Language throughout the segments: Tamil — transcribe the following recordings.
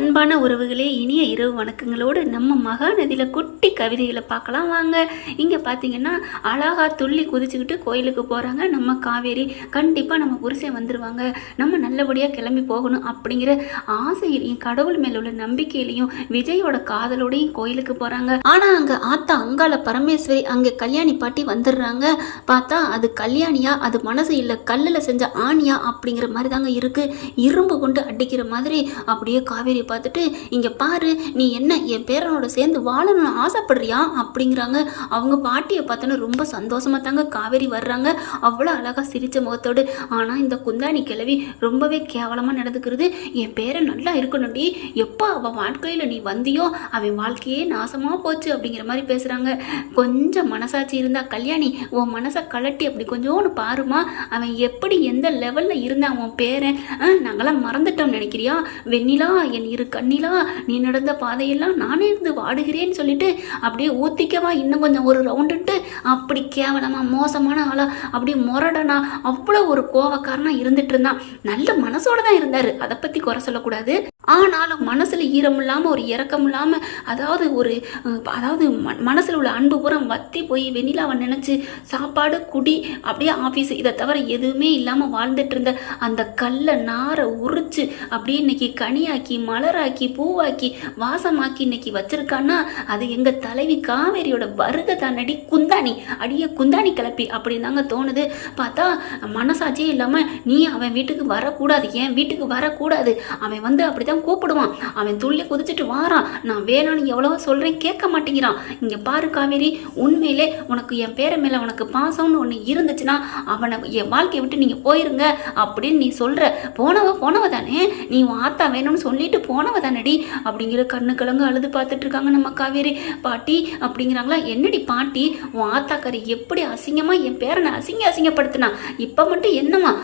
அன்பான உறவுகளே, இனிய இரவு வணக்கங்களோடு நம்ம மகாநதியில் குட்டி கவிதைகளை பார்க்கலாம் வாங்க. இங்கே பார்த்தீங்கன்னா அழகா துள்ளி குதிச்சுக்கிட்டு கோயிலுக்கு போகிறாங்க நம்ம காவேரி. கண்டிப்பாக நம்ம புருஷன் வந்துடுவாங்க, நம்ம நல்லபடியாக கிளம்பி போகணும் அப்படிங்கிற ஆசையிலையும் கடவுள் மேல உள்ள நம்பிக்கையிலையும் விஜயோட காதலோடையும் கோயிலுக்கு போகிறாங்க. ஆனால் அங்கே ஆத்தா அங்காள பரமேஸ்வரி அங்கே கல்யாணி பாட்டி வந்துடுறாங்க. பார்த்தா அது கல்யாணியா, அது மனசு இல்லை கல்லில் செஞ்ச ஆணியா அப்படிங்கிற மாதிரி தாங்க இருக்குது. இரும்பு கொண்டு அடிக்கிற மாதிரி அப்படியே காவேரி பார்த்துட்டு, இங்கே பாரு, நீ என்ன என் பேரனோட சேர்ந்து வாழணும்னு ஆசைப்படுறியா அப்படிங்கிறாங்க. அவங்க பாட்டியை பார்த்தோன்னா ரொம்ப சந்தோஷமாக தாங்க காவேரி வர்றாங்க, அவ்வளோ அழகாக சிரித்த முகத்தோடு. ஆனால் இந்த குந்தாணி கிழவி ரொம்பவே கேவலமாக நடந்துக்கிறது. என் பேரை நல்லா இருக்கணும்டி, எப்போ அவன் வாழ்க்கையில் நீ வந்தியோ அவன் வாழ்க்கையே நாசமாக போச்சு அப்படிங்கிற மாதிரி பேசுகிறாங்க. கொஞ்சம் மனசாட்சி இருந்தா கல்யாணி உன் மனசை கலட்டி அப்படி கொஞ்சோன்னு பாருமா, அவன் எப்படி எந்த லெவலில் இருந்தான் உன் பேரன். நாங்களாம் மறந்துட்டோம்னு நினைக்கிறியா? வெண்ணிலா என் இரு கண்ணிலா, நீ நடந்த பாதையெல்லாம் நானே இருந்து வாடுகிறேன்னு சொல்லிட்டு அப்படியே ஊத்திக்கவா இன்னும் கொஞ்சம் ஒரு ரவுண்டுட்டு அப்படி கேவலமா மோசமான ஆளா அப்படி முரடனா அவ்வளோ ஒரு கோவக்காரனா இருந்துட்டு இருந்தான். நல்ல மனசோட தான் இருந்தாரு, அதை பத்தி குறை சொல்லக்கூடாது. ஆனாலும் மனசுல ஈரம் இல்லாம ஒரு இறக்கம் இல்லாம, அதாவது மனசுல உள்ள அன்பு புறம் வத்தி போய் வெண்ணிலாவை நினைச்சு சாப்பாடு குடி அப்படியே ஆஃபீஸ் இதை தவிர எதுவுமே இல்லாம வாழ்ந்துட்டு இருந்த அந்த கல்லை நாரை உரிச்சு அப்படியே இன்னைக்கு கனியாக்கி மலராக்கி பூவாக்கி வாசமாக்கி இன்னைக்கு வச்சிருக்கான்னா அது எங்க தலைவி காவேரியோட வருகை தானடி குந்தாணி, அடிய குந்தாணி கிளப்பி அப்படின்னு தாங்க தோணுது. பார்த்தா மனசாட்சியே இல்லாம நீ அவன் வீட்டுக்கு வரக்கூடாது, என் வீட்டுக்கு வரக்கூடாது, அவன் வந்து அப்படிதான் கூப்பிடுவான், அவன் துள்ளி குதிச்சுட்டு வாரான், நான் வேணான்னு எவ்வளவோ சொல்றேன் கேட்க மாட்டேங்கிறான். இங்க பாரு காவேரி, உண்மையிலே உனக்கு என் பேரை மேல உனக்கு பாசம்னு ஒன்று இருந்துச்சுன்னா அவனை என் வாழ்க்கையை விட்டு நீங்க போயிருங்க அப்படின்னு நீ சொல்ற. போனவ தானே, நீ ஆத்தா வேணும்னு சொல்லிட்டு போனவ தானடி அப்படிங்கிற கண்ணு கிழங்கு அழுது பார்த்துட்டு இருக்காங்க நம்ம காவேரி. பாட்டி அப்படிங்கிறாங்களா, என்னடி பாட்டி உன் ஆத்தாக்காரி எப்படி அசிங்கமா என் பேரனை அசிங்கப்படுத்தினா, இப்ப மட்டும் என்னமா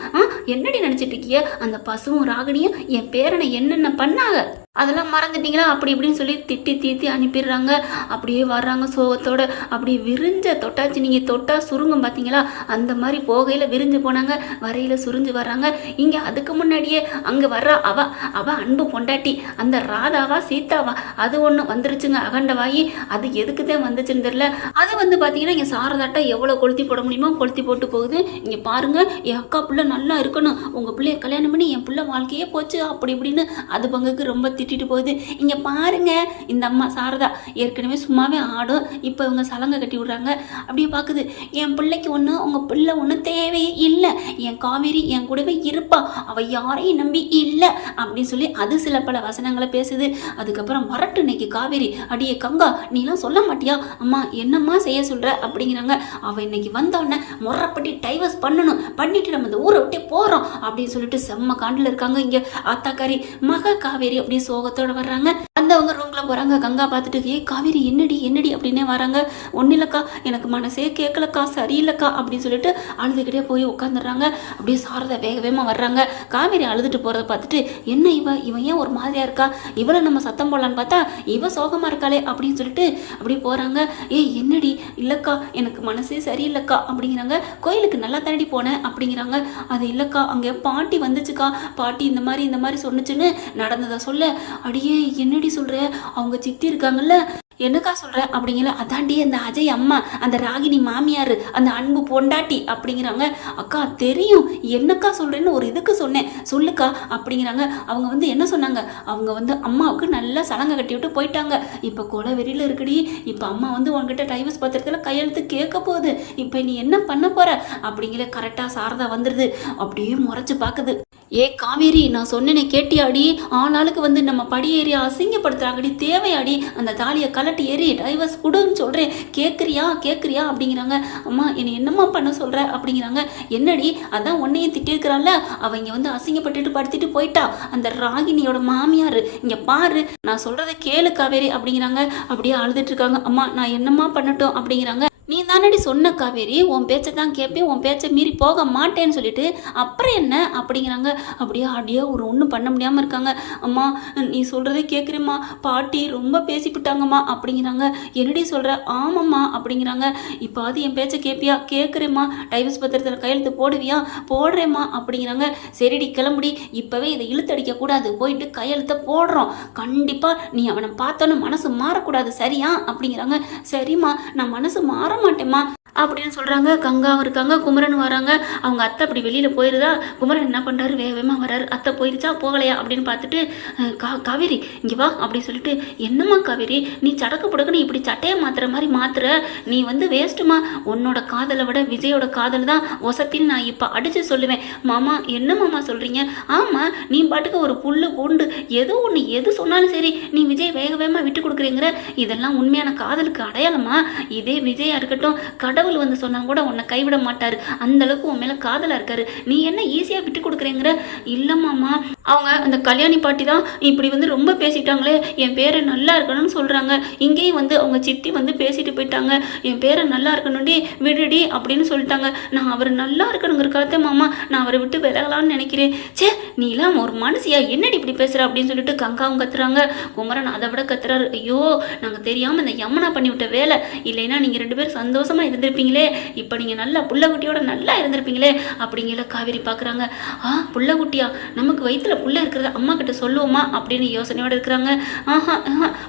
என்னடி நினைச்சிட்டு இருக்கிய? அந்த பசுவும் ராகினியும் என் பேரனை என்னென்ன பண்ணாங்க அதெல்லாம் மறந்துட்டீங்களா அப்படி இப்படின்னு சொல்லி திட்டி தீத்தி அனுப்பிடுறாங்க. அப்படியே வர்றாங்க சோகத்தோட, அப்படியே விரிஞ்ச தொட்டாச்சு, நீங்கள் தொட்டா சுருங்கும் பார்த்தீங்களா, அந்த மாதிரி போகையில் விரிஞ்சு போனாங்க, வரையில் சுரிஞ்சு வர்றாங்க. இங்கே அதுக்கு முன்னாடியே அங்கே வர்றா அவ அன்பு பொண்டாட்டி அந்த ராதாவா சீதாவா அது ஒன்று வந்துருச்சுங்க அகண்டவாயி. அது எதுக்கு தான் வந்துச்சுன்னு தெரியல. அது வந்து பார்த்தீங்கன்னா இங்கே சாரதாட்டா எவ்வளோ கொளுத்தி போட முடியுமோ கொளுத்தி போட்டு போகுது. இங்கே பாருங்க, என் அக்கா பிள்ளை நல்லா இருக்கணும், உங்கள் பிள்ளைய கல்யாணம் பண்ணி என் பிள்ளை வாழ்க்கையே போச்சு அப்படி இப்படின்னு அது பங்குக்கு ரொம்ப திட்டிட்டு போகுது. இங்க பாருங்க, இந்த அம்மா சாரதா ஏற்கனவே சும்மாவே ஆடும், இப்போ இவங்க சலங்கை கட்டி விடுறாங்க. அப்படியே பார்க்குது, என் பிள்ளைக்கு ஒன்று உங்க பிள்ளை ஒன்று தேவையே இல்லை, என் காவேரி என் கூடவே இருப்பா, அவ யாரையும் நம்பி இல்லை அப்படின்னு சொல்லி அது சில பல வசனங்களை பேசுது. அதுக்கப்புறம் வரட்டு இன்னைக்கு காவேரி, அடியே கங்கா நீலாம் சொல்ல மாட்டியா, அம்மா என்னம்மா செய்ய சொல்ற அப்படிங்கிறாங்க. அவ இன்னைக்கு வந்தோடனே முறைப்பட்டி டைவர்ஸ் பண்ணணும், பண்ணிட்டு நம்ம இந்த ஊரை விட்டே போறோம் அப்படின்னு சொல்லிட்டு செம்ம காண்டில் இருக்காங்க. இங்க ஆத்தாக்காரி மகா காவேரி அப்படியே சோகத்தோட வர்றாங்க. வந்தவங்க ரூம்ல போறாங்க. கங்கா பார்த்துட்டு, ஏ காவேரி என்னடி அப்படின்னே வராங்க. ஒன்னும் இல்லக்கா, எனக்கு மனசே கேட்கலக்கா, சரியில்லக்கா அப்படின்னு சொல்லிட்டு அழுதுகிட்டே போய் உட்காந்துடுறாங்க. அப்படியே சாரதா வேகமா வர்றாங்க. காவேரி அழுதுட்டு போறத பார்த்துட்டு, என்ன இவன் ஏன் ஒரு மாதிரியா இருக்கா, இவளை நம்ம சத்தம் போடலான்னு பார்த்தா இவ சோகமா இருக்காளே அப்படின்னு சொல்லிட்டு அப்படியே போறாங்க. என்னடி இல்லக்கா எனக்கு மனசே சரியில்லக்கா அப்படிங்கிறாங்க. கோயிலுக்கு நல்லா தாண்டி போனேன் அப்படிங்கிறாங்க. அது இல்லக்கா, அங்கே பாட்டி வந்துச்சுக்கா, பாட்டி இந்த மாதிரி சொன்னுச்சுன்னு நடந்ததை சொல்ல. அடியே என்னடி சொல்ற, அவங்க சித்தி இருக்காங்கல்ல, என்னக்கா சொல்ற அப்படிங்கிற. அதாண்டி அந்த அஜய் அம்மா, அந்த ராகினி மாமியார், அந்த அன்பு பொண்டாட்டி அப்படிங்கிறாங்க. அக்கா தெரியும், என்னக்கா சொல்றேன்னு ஒரு இதுக்கு சொன்னேன் சொல்லுக்கா அப்படிங்கிறாங்க. அவங்க வந்து என்ன சொன்னாங்க, அவங்க வந்து அம்மாவுக்கு நல்லா சலங்கை கட்டி விட்டு போயிட்டாங்க, இப்போ கொலை வெறியில் இருக்குடி, இப்போ அம்மா வந்து உன்கிட்ட டைவர்ஸ் பத்திரத்தில் கையெழுத்து கேட்க போகுது, இப்போ நீ என்ன பண்ண போற அப்படிங்கிற. கரெக்டாக சாரதா வந்துடுது, அப்படியே முறைச்சு பார்க்குது. ஏ காவேரி, நான் சொன்னேனே கேட்டியாடி, ஆளாளுக்கு வந்து நம்ம படி ஏறி அசிங்கப்படுத்துறாங்கடி, தேவையாடி, அந்த தாலியை கலட்டி ஏறி டைவர்ஸ் கொடுன்னு சொல்கிறேன், கேட்குறியா அப்படிங்கிறாங்க. அம்மா என்னை என்னம்மா பண்ண சொல்கிற அப்படிங்கிறாங்க. என்னடி, அதான் உன்னையும் திட்டிருக்கிறாள்ல, அவங்க வந்து அசிங்கப்பட்டுட்டு படுத்திட்டு போயிட்டா அந்த ராகினியோட மாமியார், இங்கே பாரு நான் சொல்கிறத கேளு காவேரி அப்படிங்கிறாங்க. அப்படியே அழுதுட்டு இருக்காங்க. அம்மா நான் என்னம்மா பண்ணட்டும் அப்படிங்கிறாங்க. நீ தானடி சொன்ன காவேரி, உன் பேச்சை தான் கேட்பேன், உன் பேச்சை மீறி போக மாட்டேன்னு சொல்லிட்டு அப்புறம் என்ன அப்படிங்கிறாங்க. அப்படியே அடியே ஒரு ஒன்றும் பண்ண முடியாமல் இருக்காங்க. அம்மா நீ சொல்கிறதே கேட்குறேம்மா, பாட்டி ரொம்ப பேசிவிட்டாங்கம்மா அப்படிங்கிறாங்க. என்னடி சொல்கிற? ஆமாம்மா அப்படிங்கிறாங்க. இப்போது என் பேச்சை கேட்பியா? கேட்குறேம்மா. டைவர்ஸ் பத்திரத்தில் கையெழுத்து போடுவியா? போடுறேம்மா அப்படிங்கிறாங்க. சரிடி கிளம்புடி, இப்போவே இதை இழுத்தடிக்கக்கூடாது, போயிட்டு கையெழுத்தை போடுறோம். கண்டிப்பாக நீ அவனை பார்த்தோன்னு மனசு மாறக்கூடாது, சரியா அப்படிங்கிறாங்க. சரிம்மா, நான் மனசு மாற மாட்டேம்மா அப்படின்னு சொல்கிறாங்க. கங்காவும் இருக்காங்க, குமரன் வராங்க. அவங்க அத்தை அப்படி வெளியில் போயிருதா. குமரன் என்ன பண்ணுறாரு, வேகமாக வராரு. அத்தை போயிருச்சா போகலையா அப்படின்னு பார்த்துட்டு, காவேரி இங்கே வா அப்படின்னு சொல்லிட்டு, என்னம்மா காவேரி நீ சடக்கு புடக்குன்னு இப்படி சட்டையை மாற்றுற மாதிரி மாற்றுற, நீ வந்து வேஸ்ட்டுமா, உன்னோட காதலை விட விஜயோட காதல் தான் ஒசத்தின்னு நான் இப்போ அடித்து சொல்லுவேன். மாமா என்ன மாமா சொல்கிறீங்க? ஆமாம், நீ பாட்டுக்கு ஒரு புல்லு பூண்டு ஏதோ ஒன்று எது சொன்னாலும் சரி நீ விஜய் வேக வேகமாக விட்டு கொடுக்குறீங்கிற, இதெல்லாம் உண்மையான காதலுக்கு அடையாளமா? இதே விஜயா இருக்கட்டும், கடவுள் வந்து சொன்னா கூட உன்னை கைவிட மாட்டாரு, அந்த அளவுக்கு உன் மேல காதலா இருக்காரு, நீ என்ன ஈஸியா விட்டு கொடுக்குறேங்கிற? இல்லம்மாமா, அவங்க அந்த கல்யாணி பாட்டி தான் இப்படி வந்து ரொம்ப பேசிட்டாங்களே, என் பேரை நல்லா இருக்கணும்னு சொல்றாங்க. இங்கேயும் வந்து அவங்க சித்தி வந்து பேசிட்டு போயிட்டாங்க, என் பேரை நல்லா இருக்கணும்டி விடுடி அப்படின்னு சொல்லிட்டாங்க. நான் அவர் நல்லா இருக்கணுங்கிறக்காக மாமா நான் அவரை விட்டு விலகலான்னு நினைக்கிறேன். சே நீலாம் ஒரு மனுஷியா, என்னடி இப்படி பேசுற அப்படின்னு சொல்லிட்டு கங்காவும் கத்துறாங்க. குமரன் அதை விட கத்துறாரு. ஐயோ நாங்க தெரியாம இந்த யமுனா பண்ணி விட்ட வேலை, இல்லைன்னா நீங்க ரெண்டு பேரும் சந்தோஷமா இருந்திருப்பீங்களே, இப்போ நீங்கள் நல்லா புள்ளக்குட்டியோட நல்லா இருந்திருப்பீங்களே அப்படிங்கிற காவேரி பார்க்குறாங்க. புள்ளக்குட்டியா, நமக்கு வயிற்றுல புள்ள இருக்கிறத அம்மா கிட்ட சொல்லுவோமா அப்படின்னு யோசனையோடு இருக்கிறாங்க.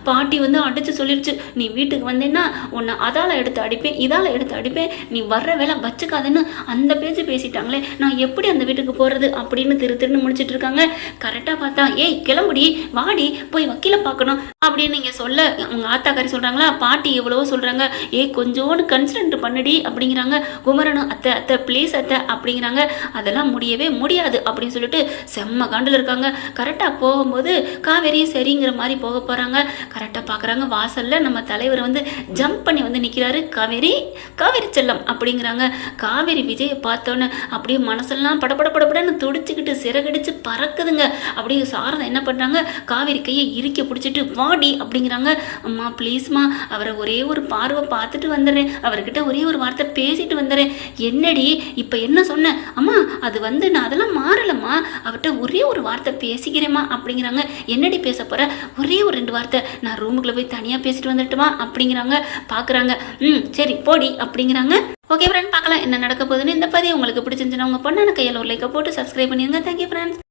பாட்டி வந்து அடித்து சொல்லிடுச்சு, நீ வீட்டுக்கு வந்தேன்னா உன்னை அதால் எடுத்து அடிப்பேன், இதால் எடுத்து அடிப்பேன், நீ வர்ற வேலை வச்சுக்காதுன்னு அந்த பேச்சு பேசிட்டாங்களே, நான் எப்படி அந்த வீட்டுக்கு போகிறது அப்படின்னு திருன்னு முடிச்சிட்டு இருக்காங்க. கரெக்டாக பார்த்தா, ஏய் கிளம்புடி வாடி போய் வக்கீல பார்க்கணும் அப்படின்னு நீங்கள் சொல்ல, உங்கள் ஆத்தாக்காரி சொல்கிறாங்களா, பாட்டி எவ்வளவோ சொல்கிறாங்க. ஏய் கொஞ்சோன்னு கன்சிடர் பண்ணுடி அப்படிங்கிறாங்க. குமரனும் அத்தை அத்தை ப்ளீஸ் அத்தை அப்படிங்கிறாங்க. அதெல்லாம் முடியவே முடியாது அப்படின்னு சொல்லிட்டு செம்ம காண்டில் இருக்காங்க. கரெக்டாக போகும்போது காவேரியும் சரிங்கிற மாதிரி போக போகிறாங்க. கரெக்டாக பார்க்குறாங்க, வாசலில் நம்ம தலைவர் வந்து ஜம்ப் பண்ணி வந்து நிற்கிறாரு. காவேரி காவேரி செல்லம் அப்படிங்கிறாங்க. காவேரி விஜயை பார்த்தோன்னே அப்படியே மனசெல்லாம் படப்படன்னு துடிச்சுக்கிட்டு சிறகடிச்சு பறக்குதுங்க. அப்படியே சாரதா என்ன பண்ணுறாங்க, காவேரி கையை இறுக்கி பிடிச்சிட்டு வாடி அப்படிங்கிறாங்க. அம்மா ப்ளீஸ்மா, அவரை ஒரே ஒரு பார்வை பார்த்துட்டு வந்துடுறேன், அவர்கிட்ட ஒரே ஒரு வார்த்தை பேசிட்டு வந்துடுறேன். என்னடி இப்போ என்ன சொன்னேன்? அம்மா அது வந்து நான் அதெல்லாம் மாறலம்மா, அவர்கிட்ட ஒரே ஒரு வார்த்தை பேசிக்கிறேம்மா அப்படிங்கிறாங்க. என்னடி பேச போகிற? ஒரே ஒரு 2 வார்த்தை, நான் ரூமுக்குள்ளே போய் தனியாக பேசிட்டு வந்துட்டுமா அப்படிங்கிறாங்க. பார்க்குறாங்க. சரி போடி அப்படிங்கிறாங்க. ஓகே ஃப்ரெண்ட், பார்க்கலாம் என்ன நடக்க போகுதுன்னு. இந்த பதிவு உங்களுக்கு பிடிச்சிருந்துச்சுன்னா உங்கள் பொண்ணான கையில் ஒரு லைக்கை போட்டு சப்ஸ்கிரைப் பண்ணிடுங்க. Thank you friends.